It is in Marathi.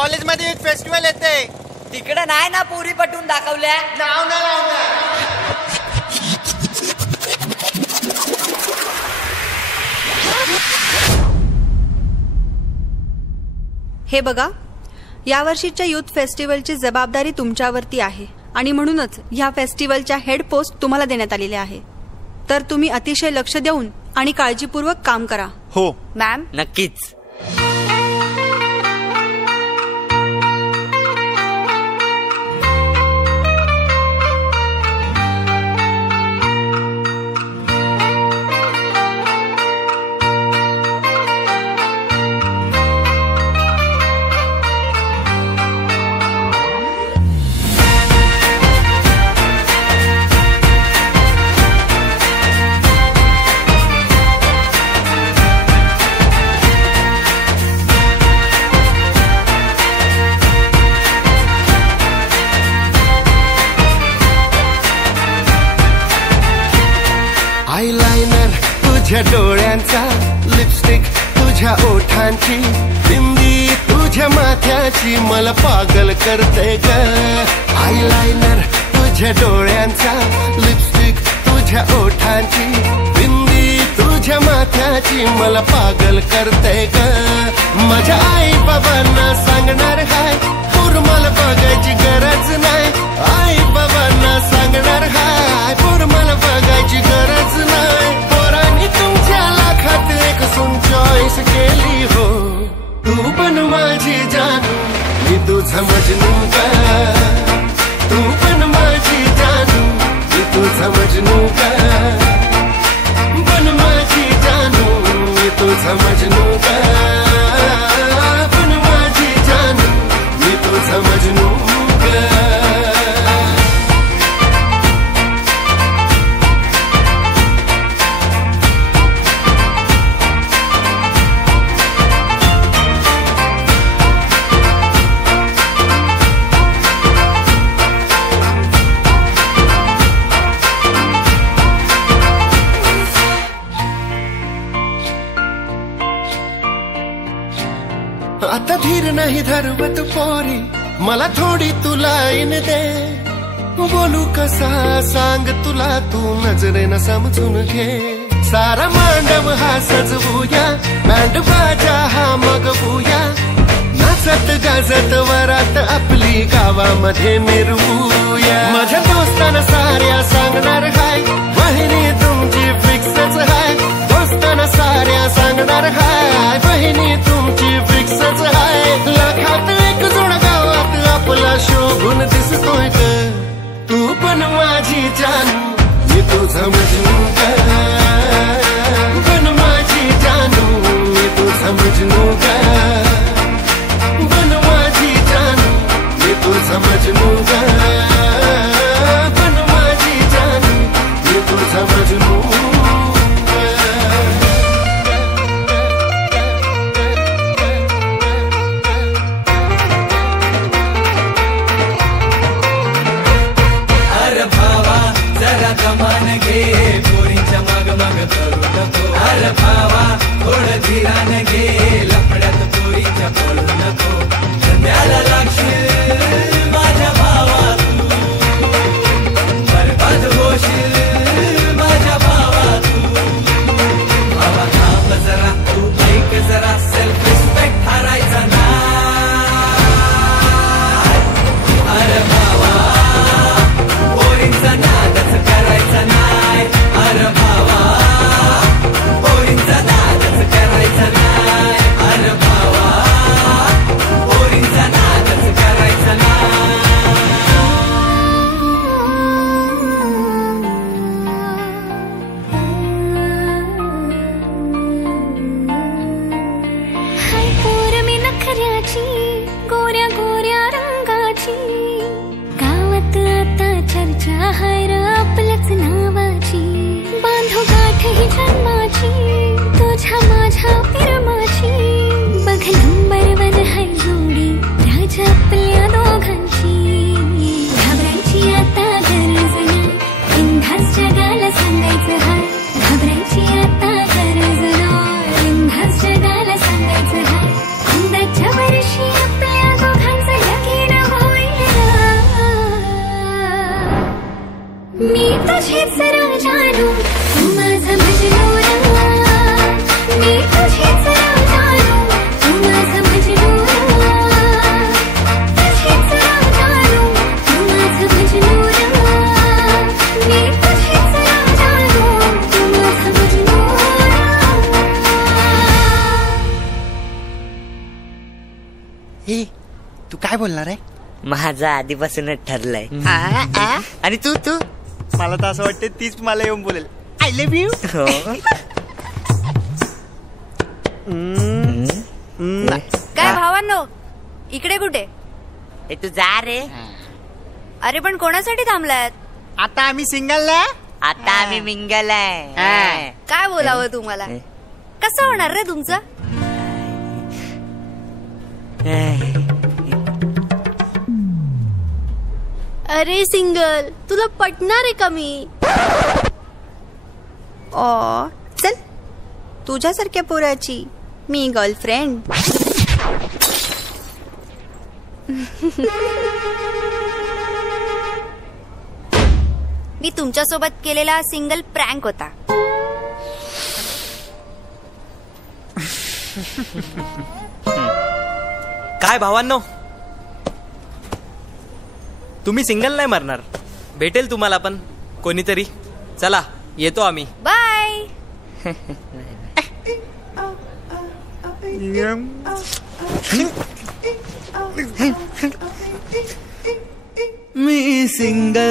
कॉलेजमध्ये एक फेस्टिवल येते. तिकडे नाही ना पोरी पटवून दाखवल्या. नाव ना हे बघा, यावर्षीच्या युथ फेस्टिवलची जबाबदारी तुमच्यावरती आहे आणि म्हणूनच ह्या फेस्टिवलच्या हेड पोस्ट तुम्हाला देण्यात आलेल्या आहे. तर तुम्ही अतिशय लक्ष देऊन आणि काळजीपूर्वक काम करा. हो मॅम. नक्कीच. आयलाइनर तुझ्या डोळ्यांचा, लिपस्टिक तुझ्या ओठांची, बिंदी तुझ्या माथ्याची मला पागल करते ग. आयलाइनर तुझ्या डोळ्यांचा, लिपस्टिक तुझ्या ओठांची, बिंदी तुझ्या माथ्याची मला पागल करते ग. माझ्या आई बाबांना सांगणार हाय, पूर मला बघायची गरज नाही. आई बाबांना सांगणार हाय, पूर मला बघायची गरज नाही. पोरांनी तुमच्या लाखात एक सून चॉईस केली हो. तू पण माझी जानू, मी तुझा मजनू ग. तू पण माझी जानू, मी तुझा मजनू ग. पण माझी जानू, मी तुझा मजनू ग. पण माझी जानू, मी तुझा मजनू ग. आता धीर नाही धरवत पोरी, मला थोडी तू लाईन दे. बोलू कसा सांग तुला, तू नजरेनं समजून घे. सारा मांडव हा सजवूया, बँड बाजा हा मगवूया. नाचत गाजत वरात आपली गावामध्ये मिरवूया. माझ्या दोस्तांना साऱ्या सांगणार हाय, बहिणी तुमची फिक्सच हाय. दोस्तांना साऱ्या सांगणार हाय, बहिणी तुमची फिक्सच हाय. लाखात एक जोड गावात आपला शोभून दिसतोय ग. तू पण माझी जानू, मी तुझा मजनू ग. पण माझी जानू, मी तुझा मजनू ग. पण माझी जानू, मी तुझा मजनू ग. पण माझी जानू, मी तुझा मजनू ग. अरे भावा जरा कमान घे, पोरींच्या माग माग करू नको. अरे भावा थोडं धीरान घे, लफड्यात पोरींच्या बोलू नको. संध्याला लागशील माझ्या भावा, तू बरबाद होशील माझ्या भावा. तू भावा थांब जरा, तू ऐक जरा, सेल्फ रिस्पेक्ट हारायचा ना. अरे भावा पोरींचा नादच करायचा नाही. अरे भावा पोरींचा नादच करायचा नाही. अरे भावा पोरींचा नादच करायचा नाही. हाय पोर मी नखऱ्याची, गोऱ्या गोऱ्या रंगाची. गावात आता चर्चा हाय र आपल्याच नावाची. बांधू गाठ ही जन्माची, तुझ्या माझ्या प्रेमाची. बघ नंबर वन हाय जोडी, राजा आपल्या दोघांची. घाबरायची आता गरज नाही, बिनधास्त जगाला सांगायचं हाय. घाबरायची आता गरज नाही, बिनधास्त जगाला सांगायचं हाय. अंदाच्या वर्षी आपल्या हे तू काय बोलणार आहे? माझं आधीपासूनच ठरलंय. आणि तू तू मला तर असं वाटतं तीच मला येऊन बोलेल आय लव्ह यू. हो. काय भावांनो, इकडे कुठे? हे तू जा रे. अरे पण कोणासाठी थांबलायत? आता आम्ही सिंगल ना. आता आम्ही मिंगल आहे. काय बोलावं तुम्हाला? कसं होणार रे तुमचं? अरे सिंगल, तुला पटणार आहे का मी? चल, तुझ्यासारख्या पोराची मी गर्लफ्रेंड. मी तुमच्यासोबत केलेला सिंगल प्रँक होता. काय भावांनो, तुम्ही सिंगल नाही मरणार. भेटेल तुम्हाला पण कोणीतरी. चला येतो आम्ही. बाय. मी सिंगल